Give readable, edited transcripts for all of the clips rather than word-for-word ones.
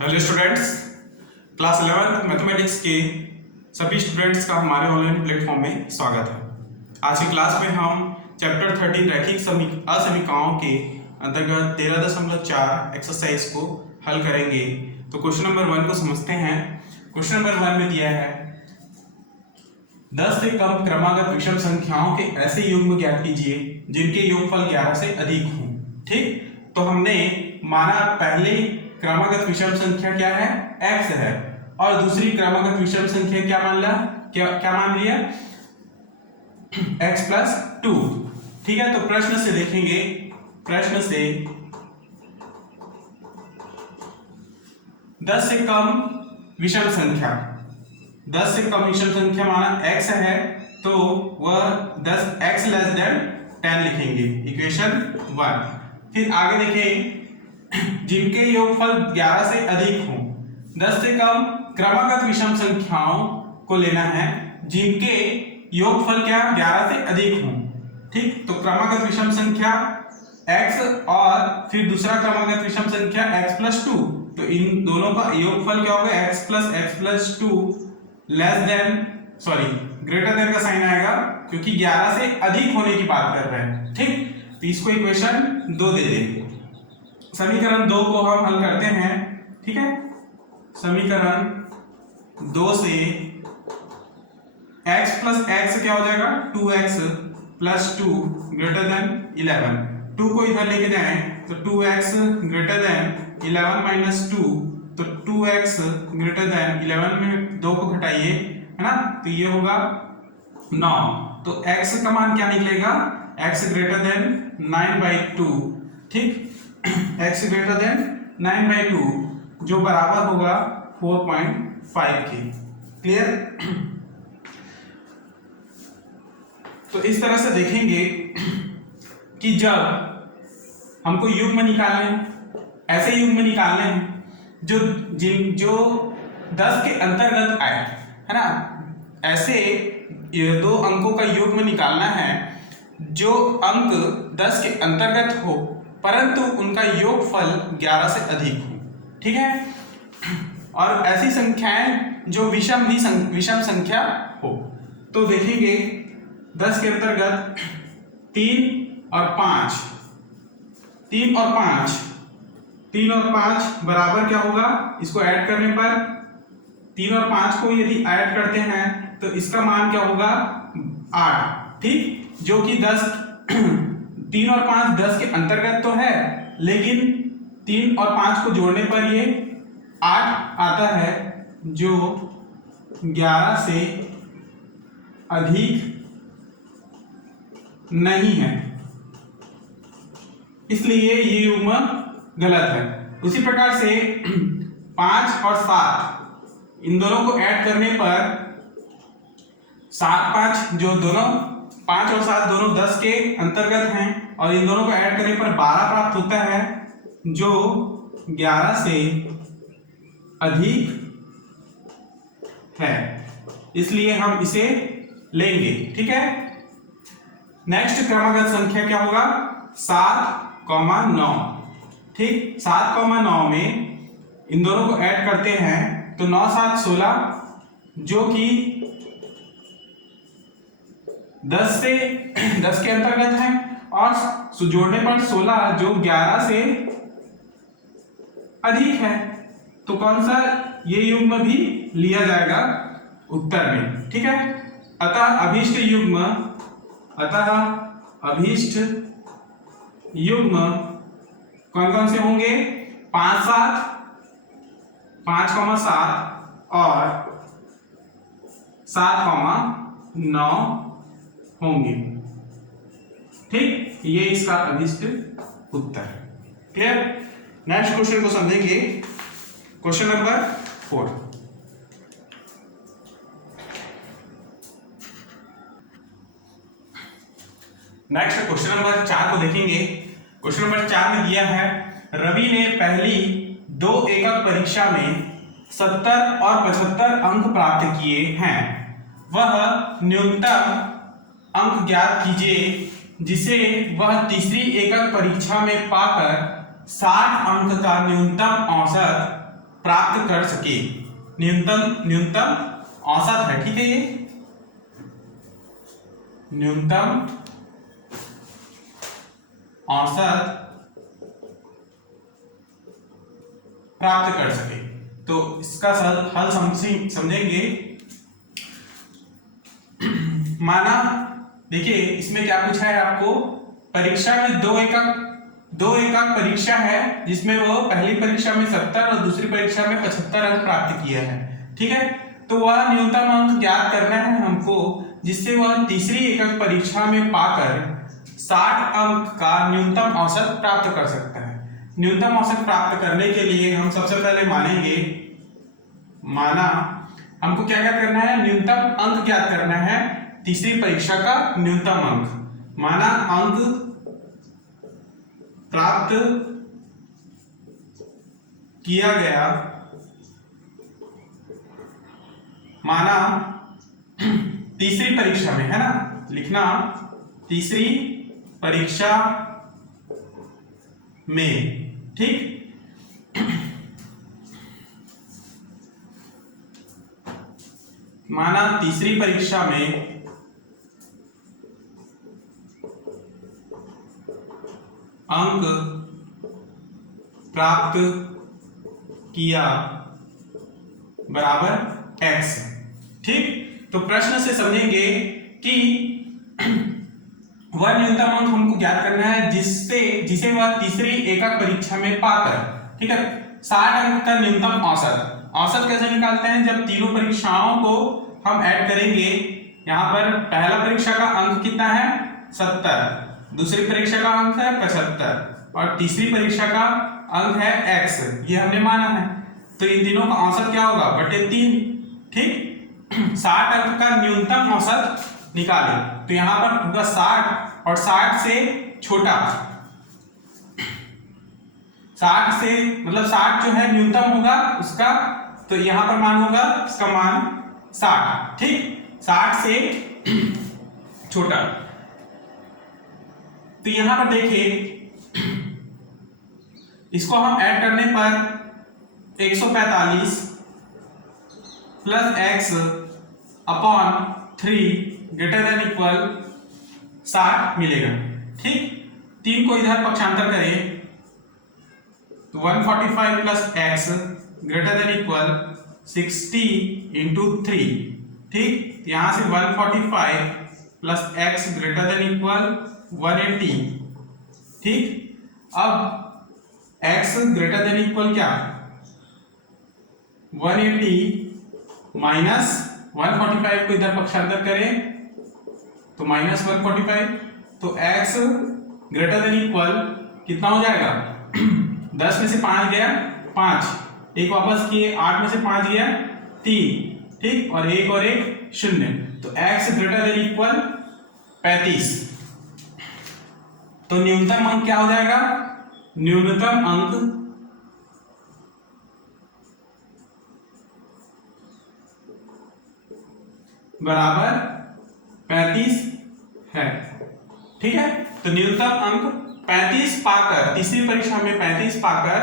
Hello students, class 11 mathematics के सभी students का हमारे ऑनलाइन प्लेटफॉर्म में स्वागत है। आज की क्लास में हम चैप्टर 13 रैखिक असमीकरणों के अंतर्गत 13.4 एक्सरसाइज को हल करेंगे। तो क्वेश्चन नंबर 1 को समझते हैं। क्वेश्चन नंबर 1 में दिया है 10 से कम क्रमागत विषम संख्याओं के ऐसे युग्म ज्ञात कीजिए जिनके योगफल 11 से अधिक हों। ठीक, तो हमने माना पहले क्रमागत विषम संख्या क्या है, x है, और दूसरी क्रमागत विषम संख्या क्या मान लिया, क्या मान लिया, x प्लस 2। ठीक है, तो प्रश्न से देखेंगे, प्रश्न से 10 से कम विषम संख्या, 10 से कम विषम संख्या माना x है, तो वह 10 x लेस देन 10 लिखेंगे, इक्वेशन 1। फिर आगे देखें, जिनके योगफल 11 से अधिक हों। 10 से कम क्रमागत विषम संख्याओं को लेना है जिनके योगफल क्या 11 से अधिक हों। ठीक, तो क्रमागत विषम संख्या x और फिर दूसरा क्रमागत विषम संख्या x प्लस 2, तो इन दोनों का योगफल क्या होगा, x plus 2 less than greater than का साइन आएगा क्योंकि 11 से अधिक होने की बात कर रहे हैं। ठीक, तो इसको इक्वेशन 2 दे देंगे। समीकरण 2 को हम हल करते हैं। ठीक है, समीकरण 2 से x प्लस x क्या हो जाएगा, 2x प्लस 2 ग्रेटर देन 11। 2 को इधर लेके जाएं तो 2x ग्रेटर देन 11 माइनस 2, तो 2x ग्रेटर देन 11 में 2 को घटाइए, है ना, तो ये होगा 9। तो x का मान क्या निकलेगा, x ग्रेटर देन 9/2। ठीक, x ग्रेटर देन 9/2 जो बराबर होगा 4.5 के। क्लियर? तो इस तरह से देखेंगे कि जब हमको युग्म निकालने हैं, ऐसे युग्म निकालने हैं जो 10 के अंतर्गत आए, है ना, ऐसे ये 2 अंकों का युग्म निकालना है जो अंक 10 के अंतर्गत हो परंतु उनका योगफल 11 से अधिक हो। ठीक है, और ऐसी संख्याएं जो विषम संख्या हो। तो देखेंगे 10 के अंतर्गत 3 और 5, 3 और 5 बराबर क्या होगा, इसको ऐड करने पर 3 और 5 को यदि ऐड करते हैं तो इसका मान क्या होगा, 8। ठीक, जो कि 3 और 5 10 के अंतर्गत तो है, लेकिन 3 और 5 को जोड़ने पर ये 8 आता है जो 11 से अधिक नहीं है, इसलिए ये युग्म गलत है। उसी प्रकार से 5 और 7 इन दोनों को ऐड करने पर 7 5 जो दोनों 5 और 7 दोनों 10 के अंतर्गत हैं और इन दोनों को ऐड करने पर 12 प्राप्त होता है जो 11 से अधिक है, इसलिए हम इसे लेंगे। ठीक है, नेक्स्ट क्रमागत संख्या क्या होगा, 7,9। ठीक, 7,9 में इन दोनों को ऐड करते हैं तो 9 7 16 जो कि 10 के अंतर्गत है और जोड़ने पर 16 जो 11 से अधिक है, तो कौन सा ये युग्म भी लिया जाएगा उत्तर में। ठीक है, अतः अभीष्ट युग्म कौन कौन से होंगे, 5 7 5,7 और 7,9 होंगे। ठीक, ये इसका अभीष्ट उत्तर है। क्लियर? नेक्स्ट क्वेश्चन को समझेंगे, question number 4। Next question number 4 को देखेंगे। क्वेश्चन नंबर 4 में दिया है रवि ने पहली 2 एकक परीक्षा में 70 और 75 अंक प्राप्त किए हैं, वह न्यूनतम अंक ज्ञात कीजिए जिसे वह तीसरी एकक परीक्षा में पाकर 60 अंक का न्यूनतम औसत प्राप्त कर सके। न्यूनतम औसत है, ठीक है, ये न्यूनतम औसत प्राप्त कर सके। तो इसका हल समझेंगे। माना देखिए इसमें क्या पूछा है आपको, परीक्षा में दो एकक परीक्षा है जिसमें वो पहली परीक्षा में 70 और दूसरी परीक्षा में 75 अंक प्राप्त किया है, ठीक है। तो वह न्यूनतम अंक ज्ञात करना है हमको जिससे वह तीसरी एकक परीक्षा में पाकर 60 अंक का न्यूनतम औसत प्राप्त कर सकता है। न्यूनतम औसत प्राप्त करने के लिए हम सबसे पहले माना हमको क्या करना है, न्यूनतम अंक ज्ञात करना है तीसरी परीक्षा का न्यूनतम अंक। माना अंक प्राप्त किया गया, माना तीसरी परीक्षा में, है ना, लिखना तीसरी परीक्षा में, ठीक। माना तीसरी परीक्षा में अंक प्राप्त किया बराबर x, ठीक। तो प्रश्न से समझेंगे कि वह न्यूनतम अंक हमको ज्ञात करना है जिसे वह तीसरी एकक परीक्षा में पाकर, ठीक है, 60 अंक का न्यूनतम औसत कैसे निकालते हैं, जब तीनों परीक्षाओं को हम ऐड करेंगे। यहाँ पर पहला परीक्षा का अंक कितना है 70, दूसरी परीक्षा का अंक है 75 और तीसरी परीक्षा का अंक है x, ये हमने माना है। तो इन तीनों का औसत क्या होगा, बटे 3, ठीक। 60 अंक का न्यूनतम औसत निकाले तो यहाँ पर होगा 60 और 60 से छोटा, 60 से मतलब 60 जो है न्यूनतम होगा उसका, तो यहाँ पर मान होगा इसका मान 60, ठीक, 60 से छोटा। तो यहां पर देखिए इसको हम ऐड करने पर 145 plus x upon 3 greater than equal 60 मिलेगा, ठीक। 3 को इधर पक्षांतर करें तो 145 plus x greater than equal 60 into 3, ठीक। यहां से 145 plus x greater than equal 180, ठीक। अब x ग्रेटर देन इक्वल क्या, 180 माइनस 145 को इधर पक्षांतर करें तो माइनस 145, तो x ग्रेटर देन इक्वल कितना हो जाएगा 10 में से 5 गया 5, एक वापस किए 8 में से 5 गया 3, ठीक, और एक 0, तो x ग्रेटर देन इक्वल 35। तो न्यूनतम अंक क्या हो जाएगा, न्यूनतम अंक बराबर 35 है, ठीक है। तो न्यूनतम अंक 35 पाकर, तीसरी परीक्षा में 35 पाकर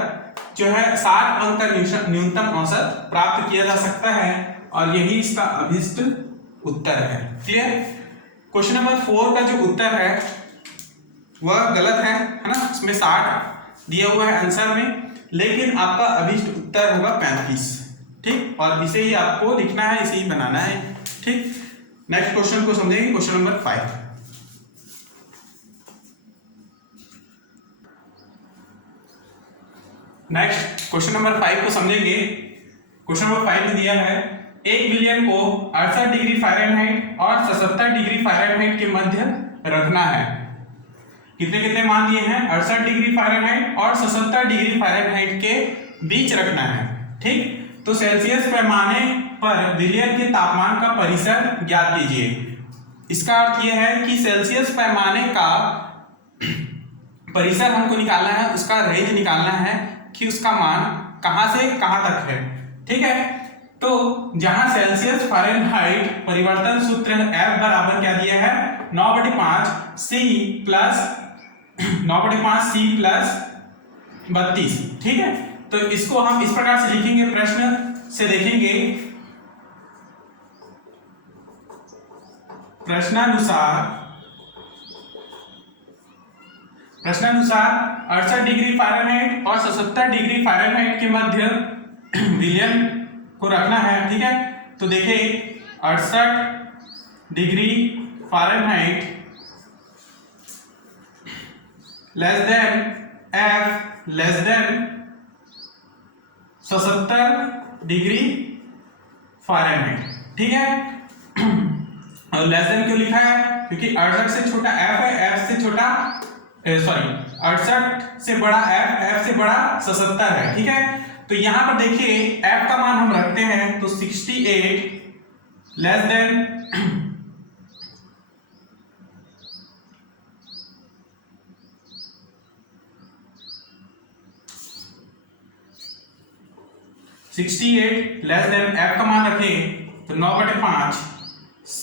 जो है 60 अंक का न्यूनतम औसत प्राप्त किया जा सकता है और यही इसका अभीष्ट उत्तर है। क्लियर। क्वेश्चन नंबर 4 का जो उत्तर है वह गलत है ना, इसमें 60 दिया हुआ है आंसर में, लेकिन आपका अभीष्ट उत्तर होगा 35, ठीक, और इसे ही आपको लिखना है, इसे ही बनाना है, ठीक। नेक्स्ट क्वेश्चन को समझेंगे, question number 5। Next question number 5 को समझेंगे। क्वेश्चन नंबर 5 में दिया है 1 बिलियन को 68 डिग्री फ़ारेनहाइट और 77 डिग्री फ़ारेनहाइट के मध्य रखना है। कितने कितने मान दिए हैं, 68 डिग्री फ़ारेनहाइट और 77 डिग्री फ़ारेनहाइट के बीच रखना है, ठीक। तो सेल्सियस पैमाने पर बिलियन के तापमान का परिसर ज्ञात कीजिए। इसका अर्थ यह है कि सेल्सियस पैमाने का परिसर हमको निकालना है, उसका रेंज निकालना है कि उसका मान कहां से कहां तक है, ठीक है। तो जहां सेल्सियस फ़ारेनहाइट परिवर्तन सूत्र F बराबर क्या दिया है 9/5 C प्लस 9/5 C प्लस 32, ठीक है। तो इसको हम इस प्रकार से लिखेंगे, प्रश्न से देखेंगे, प्रश्नानुसार 68 डिग्री फ़ारेनहाइट और 77 डिग्री फ़ारेनहाइट के मध्य विलयन को रखना है। ठीक है, तो देखिए 68 degree Fahrenheit less than F less than 77 degree Fahrenheit. ठीक है, और लेस देन क्यों लिखा है? क्योंकि 68 से छोटा F है, F से छोटा 68 से बड़ा F, F से बड़ा 77 है। ठीक है, तो यहां पर देखिए F का मान हम रखते हैं तो 68 less than 68 less than F का मान रखें तो 9/5 C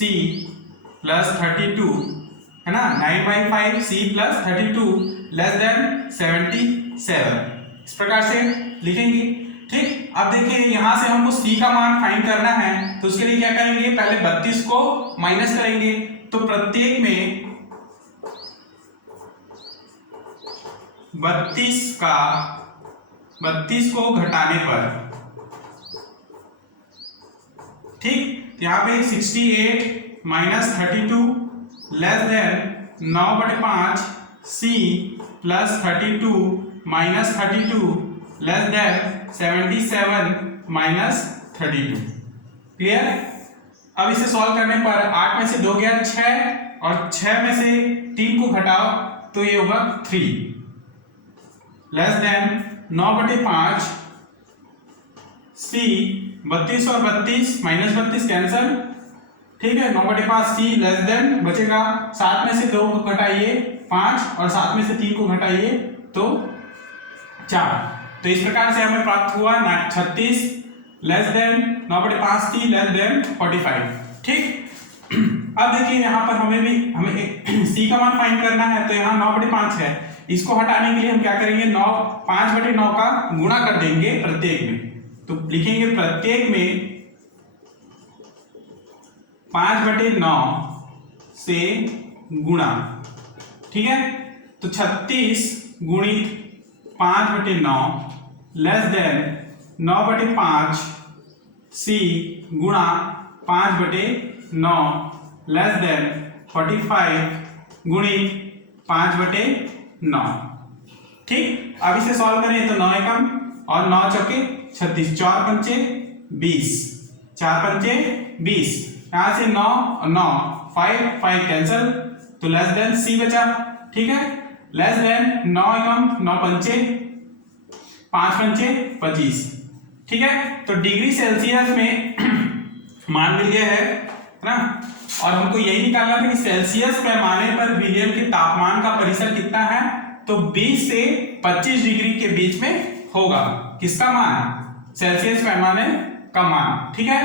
प्लस 32 है ना, 9/5 C प्लस 32 लेस देन 77, इस प्रकार से लिखेंगे। ठीक, अब देखिए यहां से हमको C का मान फाइंड करना है, तो उसके लिए क्या करेंगे, पहले 32 को माइनस करेंगे, तो प्रत्येक में 32 को घटाने पर, ठीक, यहाँ पे 68 minus 32 less than 9/5 C plus 32 minus 32 less than 77 minus 32। Clear? अब इसे सॉल्व करने पर 8 में से 2 गया 6 और 6 में से 3 को घटाओ तो ये होगा 3 लेस देन 9/5 C 32 और 32 माइनस 32 कैंसल। ठीक है, 9/5 C लेस देन बचेगा 7 में से 2 को घटाइए 5 और 7 में से 3 को घटाइए तो 4। तो इस प्रकार से हमें प्राप्त हुआ 36 less than 9/5 C less than 45। ठीक, अब देखिए यहाँ पर हमें C का मान फाइंड करना है, तो यहाँ 9/5 है, इसको हटाने के लिए हम क्या करेंगे, 5/9 का गुणा कर देंगे प्रत्येक में, तो लिखेंगे प्रत्येक में 5/9 से गुणा। ठीक है, तो 36 गुणित 5/9 लेस देन 9/5 C गुणा 5/9 लेस देन 45 गुणित 5/9। ठीक, अब इसे सॉल्व करें तो 9 एकम और 9 चौके 36, 4 पंचे 20, 4 पंचे 20, यहां से 9 और 9 5 कैंसल, तो लेस देन C बचा। ठीक है, लेस देन 9 एकम 9 पंचे 5 पंचे 25। ठीक है, तो डिग्री सेल्सियस में मान मिल गया है ना, और हमको यही निकालना था कि सेल्सियस पैमाने पर विलयन के तापमान का परिसर कितना है, तो 20 से 25 डिग्री के बीच में होगा। किसका मान? सेल्सियस पैमाने का मान। ठीक है,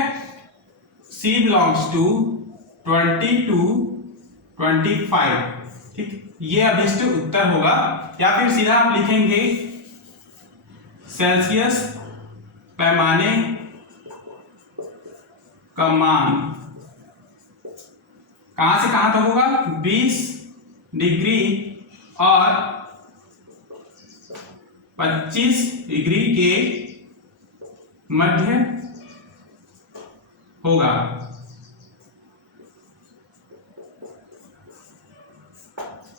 C बिलोंग्स टू 20 to 25। ठीक, ये अभिष्ट उत्तर होगा, या फिर सीधा आप लिखेंगे सेल्सियस पैमाने का मान कहां से कहां तक होगा, 20 डिग्री और 25 डिग्री के मध्य होगा।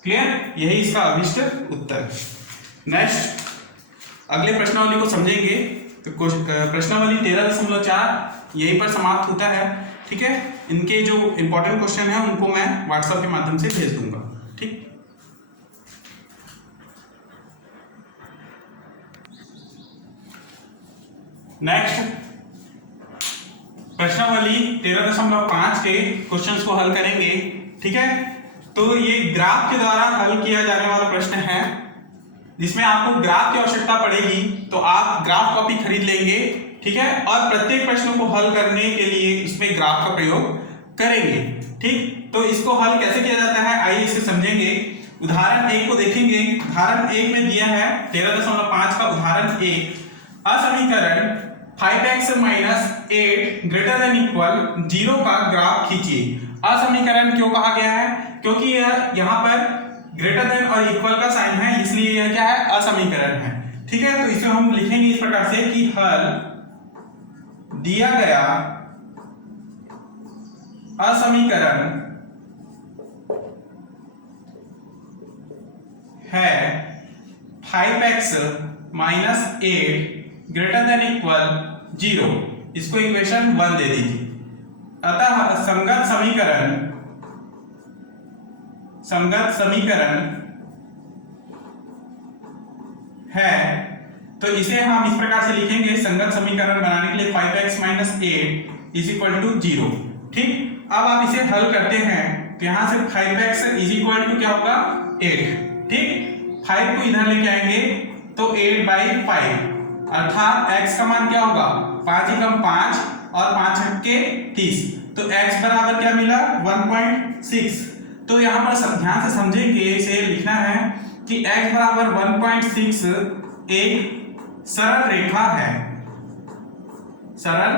क्लियर? यही इसका अभिष्ट उत्तर। नेक्स्ट अगले प्रश्नावली को समझेंगे, तो प्रश्नावली 13.4 यहीं पर समाप्त होता है। ठीक है, इनके जो इंपॉर्टेंट क्वेश्चन है उनको मैं व्हाट्सएप के माध्यम से भेज दूंगा। ठीक, नेक्स्ट प्रश्नावली 13.5 के क्वेश्चंस को हल करेंगे। ठीक है, तो ये ग्राफ के द्वारा हल किया जाने वाला प्रश्न है, जिसमें आपको ग्राफ की आवश्यकता पड़ेगी, तो आप ग्राफ कॉपी खरीद लेंगे। ठीक है, और प्रत्येक प्रश्न को हल करने के लिए इसमें ग्राफ का प्रयोग करेंगे। ठीक, तो इसको हल कैसे किया जाता है आइए इसे समझेंगे। उदाहरण 1 को देखेंगे। उदाहरण 1 में दिया है 13.5 का उदाहरण 1। असमीकरण 5x - 8 ग्रेटर देन इक्वल 0 का ग्राफ खींचिए। असमीकरण क्यों कहा गया है? क्योंकि यहाँ पर ग्रेटर देन और इक्वल का साइन है, इसलिए यह क्या है? असमीकरण है। ठीक है, तो इसे हम लिखेंगे इस प्रकार से कि हल दिया गया असमीकरण है 5x - 8 ग्रेटर देन इक्वल 0। इसको इक्वेशन 1 दे दीजिए। अतः संगत समीकरण है, तो इसे हम इस प्रकार से लिखेंगे। संगत समीकरण बनाने के लिए 5x - 8 = 0। ठीक, अब आप इसे हल करते हैं तो यहां से 5x = क्या होगा? 8। ठीक, 5 को इधर लेके आएंगे तो 8/5 अर्थात x का मान क्या होगा? 5 × 5 और 5 × 30, तो x बराबर क्या मिला? 1.6। तो यहाँ पर ध्यान से समझेंगे, इसे लिखना है कि x बराबर 1.6 एक सरल रेखा है। सरल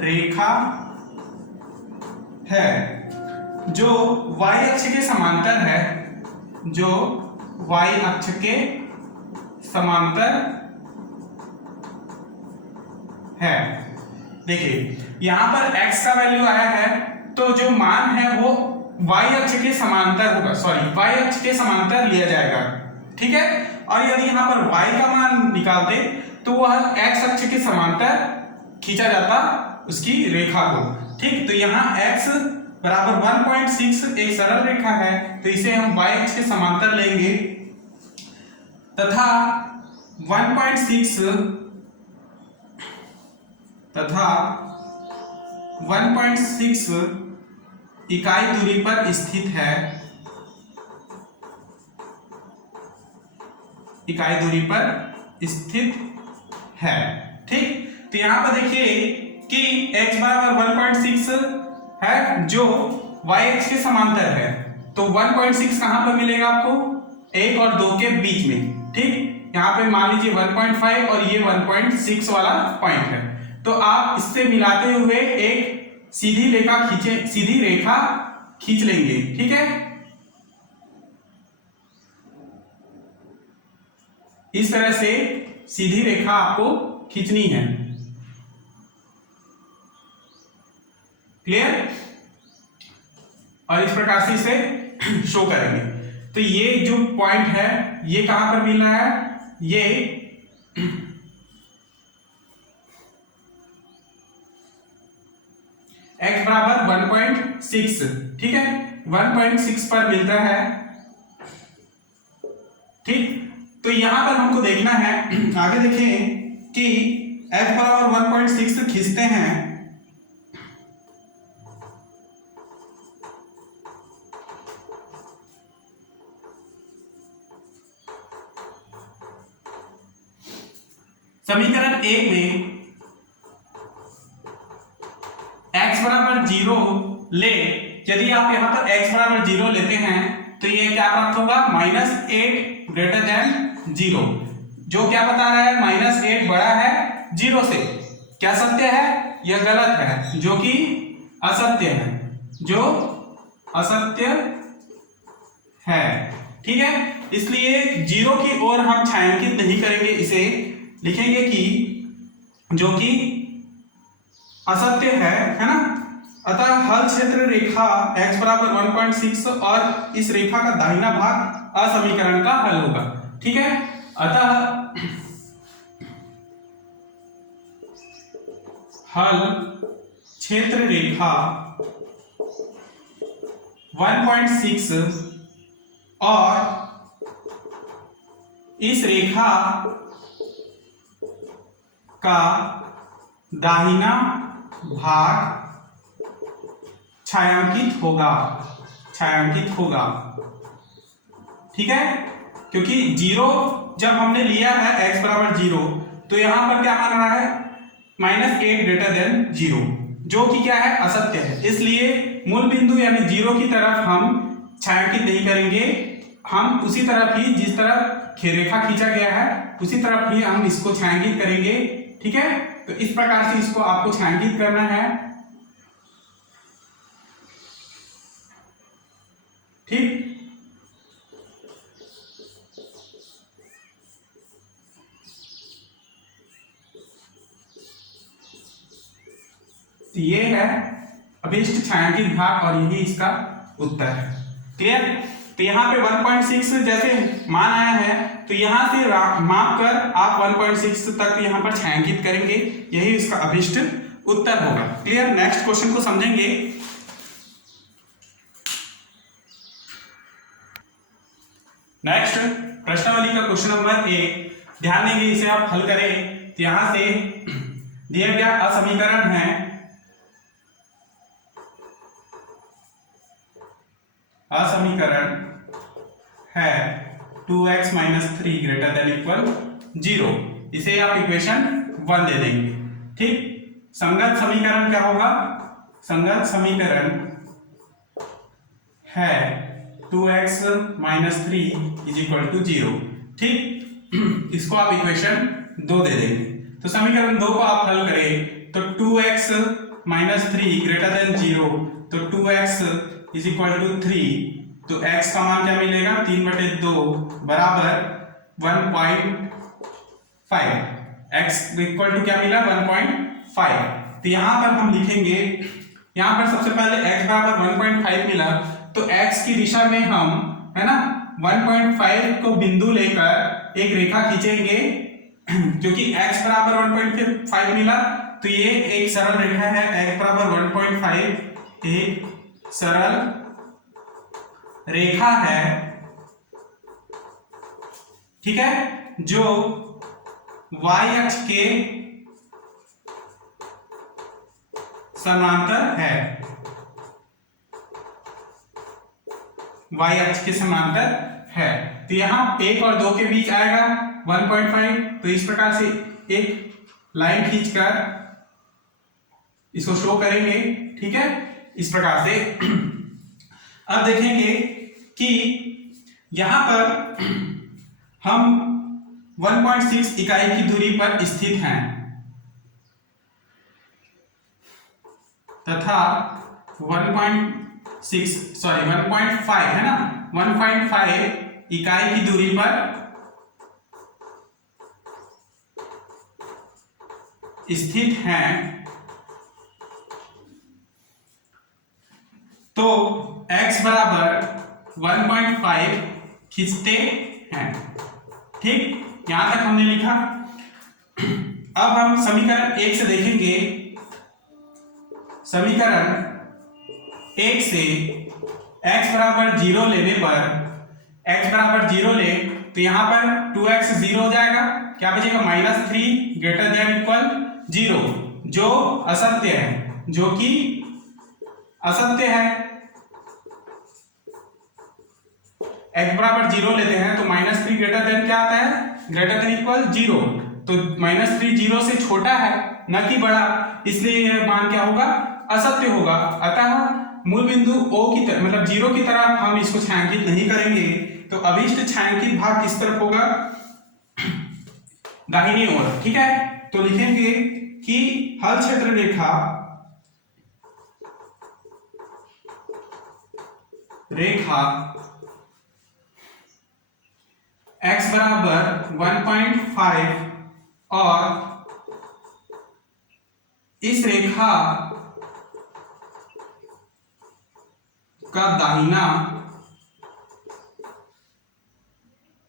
रेखा है जो y अक्ष के समांतर है, जो y अक्ष के समांतर है। देखिए यहां पर x का वैल्यू आया है, तो जो मान है वो y अक्ष के समांतर होगा, सॉरी y अक्ष के समांतर लिया जाएगा। ठीक है, और यदि यहां पर y का मान निकालते तो वह x अक्ष के समांतर खींचा जाता उसकी रेखा को। ठीक, तो यहाँ x बराबर 1.6 एक सरल रेखा है, तो इसे हम y अक्ष के समांतर लेंगे तथा 1.6 इकाई दूरी पर स्थित है। इकाई दूरी पर स्थित है। ठीक, तो यहां पर देखिए कि x बराबर 1.6 है जो y अक्ष के समांतर है, तो 1.6 कहां पर मिलेगा आपको? 1 और 2 के बीच में। ठीक, यहाँ पे मान लीजिए 1.5 और ये 1.6 वाला पॉइंट है, तो आप इससे मिलाते हुए एक सीधी रेखा खींच लेंगे। ठीक है, इस तरह से सीधी रेखा आपको खींचनी है। क्लियर? और इस प्रकार से इसे शो करेंगे। तो ये जो पॉइंट है ये कहां पर मिल रहा है? ये x बराबर 1.6, ठीक है, 1.6 पर मिलता है। ठीक, तो यहां पर हमको देखना है, आगे देखें कि x बराबर 1.6 खींचते हैं समीकरण 1 में x बराबर 0 ले, यदि आप यहां पर x बराबर 0 लेते हैं तो ये क्या प्राप्त होगा? -8 ग्रेटर देन 0। जो क्या बता रहा है? -8 बड़ा है 0 से। क्या सत्य है? यह गलत है, जो कि असत्य है, जो असत्य है। ठीक है, इसलिए 0 की ओर हम छायांकित नहीं करेंगे, इसे लिखेंगे कि जो कि असत्य है ना। अतः हल क्षेत्र रेखा x बराबर 1.6 और इस रेखा का दाहिना भाग असमीकरण का हल होगा। ठीक है, अतः हल क्षेत्र रेखा 1.6 और इस रेखा का दाहिना भाग छायांकित होगा। ठीक है, क्योंकि 0 जब हमने लिया है x बराबर 0, तो यहां पर क्या मान रहा है? -8 ग्रेटर देन 0, जो कि क्या है? असत्य है। इसलिए मूल बिंदु यानी 0 की तरफ हम छायांकित नहीं करेंगे, हम उसी तरफ ही जिस तरफ रेखा खींचा गया है उसी तरफ ही हम इसको छायांकित करेंगे ठीक है, तो इस प्रकार से इसको आपको छायांकित करना है। ठीक, तो ये है अभिष्ट छायांकित भाग और यही इसका उत्तर है। क्लियर? तो यहाँ पे 1.6 जैसे मान आया है तो यहाँ से माप कर आप 1.6 तक यहाँ पर छायांकित करेंगे, यही इसका अभिष्ट उत्तर होगा। क्लियर? नेक्स्ट क्वेश्चन को समझेंगे। नेक्स्ट प्रश्नावली का क्वेश्चन नंबर 1, ध्यान देंगे, इसे आप हल करें। तो यहाँ से दिया गया असमीकरण है, असमीकरण है 2x - 3 > 0। इसे आप इक्वेशन 1 दे देंगे। ठीक, संगत समीकरण क्या होगा? संगत समीकरण है 2x - 3 = 0। ठीक, इसको आप इक्वेशन 2 दे देंगे। तो समीकरण 2 को आप हल करें तो 2x - 3 > 0, तो 2x = 3, तो x का मान क्या मिलेगा? 3/2 बराबर 1.5। x इक्वल टू क्या मिला? 1.5। तो यहां पर हम लिखेंगे, यहां पर सबसे पहले x बराबर 1.5 मिला, तो x की दिशा में हम, है ना, 1.5 को बिंदु लेकर एक रेखा खींचेंगे। क्योंकि x बराबर 1.5 मिला तो ये एक सरल रेखा है, x बराबर 1.5 एक सरल रेखा है। ठीक है, जो y अक्ष के समांतर है, y अक्ष के समांतर है। तो यहां 1 और 2 के बीच आएगा 1.5, तो इस प्रकार से एक लाइन खींचकर इसको शो करेंगे। ठीक है, इस प्रकार से अब देखेंगे कि यहां पर हम 1.6 इकाई की दूरी पर स्थित हैं तथा 1.5 है ना, 1.5 इकाई की दूरी पर स्थित हैं। तो x बराबर 1.5 खींचते हैं। ठीक, यहां तक हमने लिखा। अब हम समीकरण 1 से देखेंगे। समीकरण 1 से x बराबर 0 लेने पर, x बराबर 0 ले तो यहां पर 2x 0 हो जाएगा, क्या बचेगा? -3 > 0, जो असत्य है, जो कि असत्य है। x बराबर 0 लेते हैं तो -3 क्या आता है? > 0, तो -3 0 से छोटा है न कि बड़ा, इसलिए यह मान क्या होगा? असत्य होगा। अतः मूल बिंदु O की तरफ, मतलब 0 की तरफ हम इसको छायांकित नहीं करेंगे। तो अभिष्ट छायांकित भाग किस तरफ होगा? दाहिनी ओर। ठीक है, तो लिखेंगे कि हल क्षेत्र रेखा x बराबर 1.5 और इस रेखा का दाहिना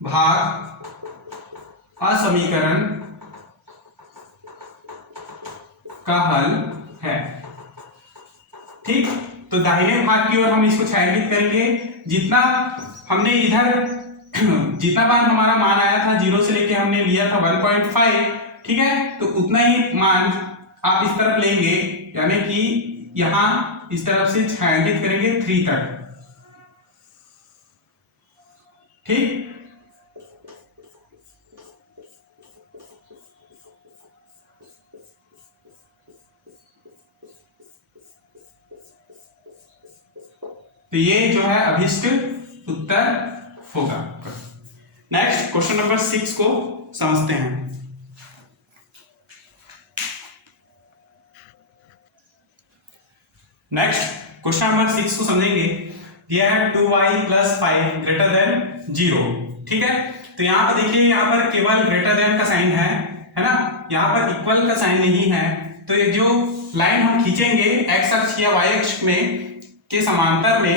भाग असमीकरण का हल है। ठीक, तो दाहिने भाग की ओर हम इसको छायांकित करेंगे। जितना हमने इधर जितना बार हमारा मान आया था 0 से लेके हमने लिया था 1.5, ठीक है, तो उतना ही मान आप इस तरफ लेंगे, यानी कि यहां इस तरफ से छायांकित करेंगे 3 तक। ठीक, तो ये जो है अभिष्ट उत्तर होगा। नेक्स्ट क्वेश्चन नंबर 6 को समझते हैं। नेक्स्ट क्वेश्चन नंबर 6 को समझेंगे। दिया है 2y + 5 > 0। ठीक है, तो यहाँ पर देखिए, यहाँ पर केवल ग्रेटर देन का साइन है ना, यहाँ पर इक्वल का साइन नहीं है। तो ये जो लाइन हम खींचेंगे x अक्ष या y अक्ष में के समांतर में,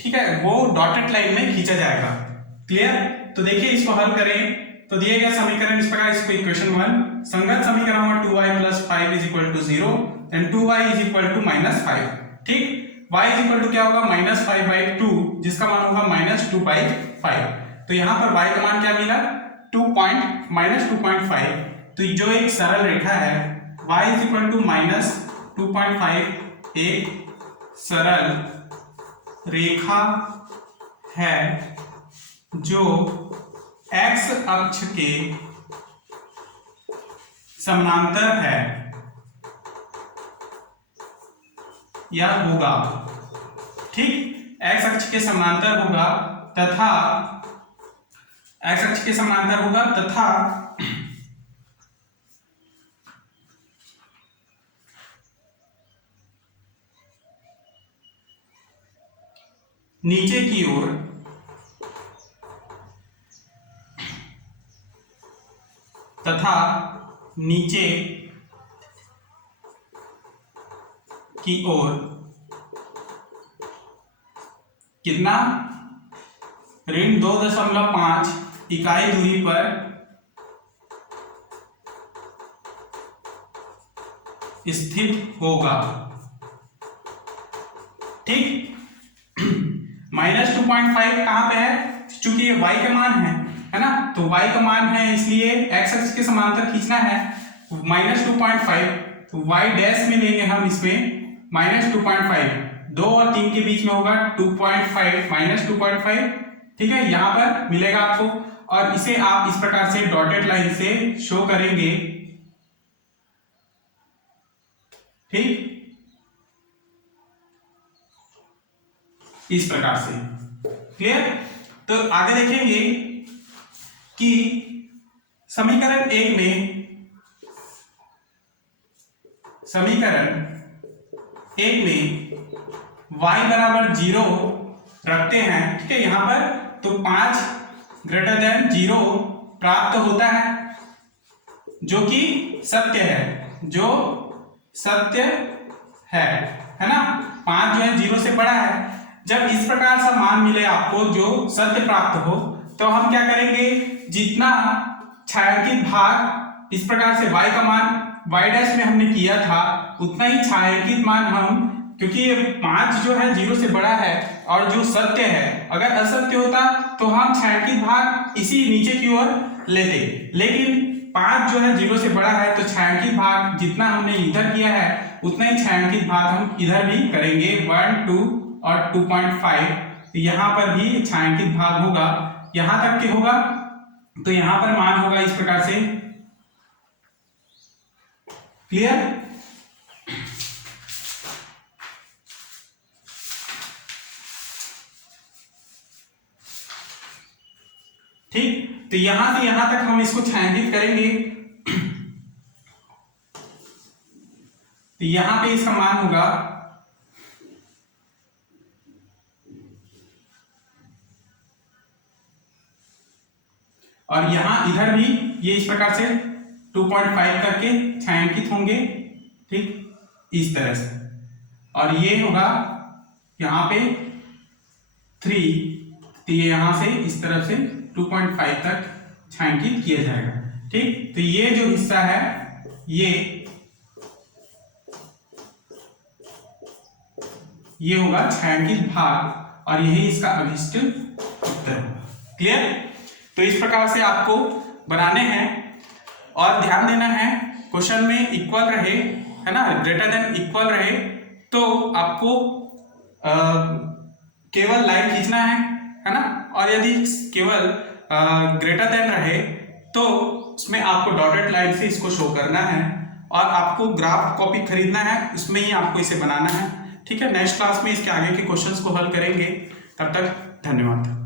ठीक है, वो डॉटेड लाइन में खींचा जाएगा। क्लियर? तो देखिए इसको हल करें तो दिए गया समीकरण इस प्रकार, इसको इक्वेशन 1 संगत समीकरण हुआ 2y + 5 = 0 एंड 2y = -5। ठीक, y = क्या होगा -5/2, जिसका मान होगा -2/5। तो यहाँ पर y का मान क्या मिला, -2.5। तो जो एक सरल रेखा है y = -2.5 एक सरल रेखा है जो x अक्ष के समानांतर है या होगा। ठीक, x अक्ष के समानांतर होगा तथा नीचे की ओर कितना, ऋण 2.5 इकाई दूरी पर स्थित होगा। ठीक, -2.5 कहां पे है, चूंकि ये y का मान है ना, तो y का मान है इसलिए x अक्ष के समांतर खींचना है। -2.5 तो y डैश में लेंगे हम, इसमें -2.5 2 और 3 के बीच में होगा 2.5 -2.5। ठीक है, यहां पर मिलेगा आपको, और इसे आप इस प्रकार से डॉटेड लाइन से शो करेंगे। ठीक, इस प्रकार से। क्लियर? तो आगे देखेंगे कि समीकरण 1 में y = 0 रखते हैं। ठीक है, यहां पर तो 5 > 0 प्राप्त होता है, जो कि सत्य है ना। 5 जो है 0 से बड़ा है। जब इस प्रकार सा मान मिले आपको जो सत्य प्राप्त हो, तो हम क्या करेंगे, जितना छायांकित भाग इस प्रकार से y का मान y' में हमने किया था, उतना ही छायांकित मान हम, क्योंकि ये 5 जो है 0 से बड़ा है और जो सत्य है, अगर असत्य होता तो हम छायांकित भाग इसी नीचे की ओर लेते, लेकिन 5 जो है 0 से बड़ा है, तो छायांकित भाग जितना हमने इधर किया है उतना ही छायांकित भाग हम इधर भी करेंगे। 1 2 और 2.5, तो यहां पर भी छायांकित भाग होगा, यहां तक के होगा, तो यहां पर मान होगा इस प्रकार से। क्लियर? ठीक, तो यहां से यहां तक हम इसको छायांकित करेंगे, तो यहां पे इसका मान होगा और यहां इधर भी ये इस प्रकार से 2.5 करके छायांकित होंगे। ठीक, इस तरह से, और ये होगा यहाँ पे 3, तो ये यहां से इस तरफ से 2.5 तक छायांकित किया जाएगा। ठीक, तो ये जो हिस्सा है ये होगा छायांकित भाग, और यही इसका अभिष्ट उत्तर होगा। क्लियर? तो इस प्रकार से आपको बनाने हैं, और ध्यान देना है क्वेश्चन में इक्वल रहे, है ना, > रहे, तो आपको केवल लाइन खींचना है ना, और यदि केवल > रहे तो उसमें आपको डॉटेड लाइन से इसको शो करना है, और आपको ग्राफ कॉपी खरीदना है, उसमें ही आपको इसे बनाना है। ठीक है, नेक्स्ट क्लास में इसके आगे के क्वेश्चंस को हल करेंगे। तब तक धन्यवाद।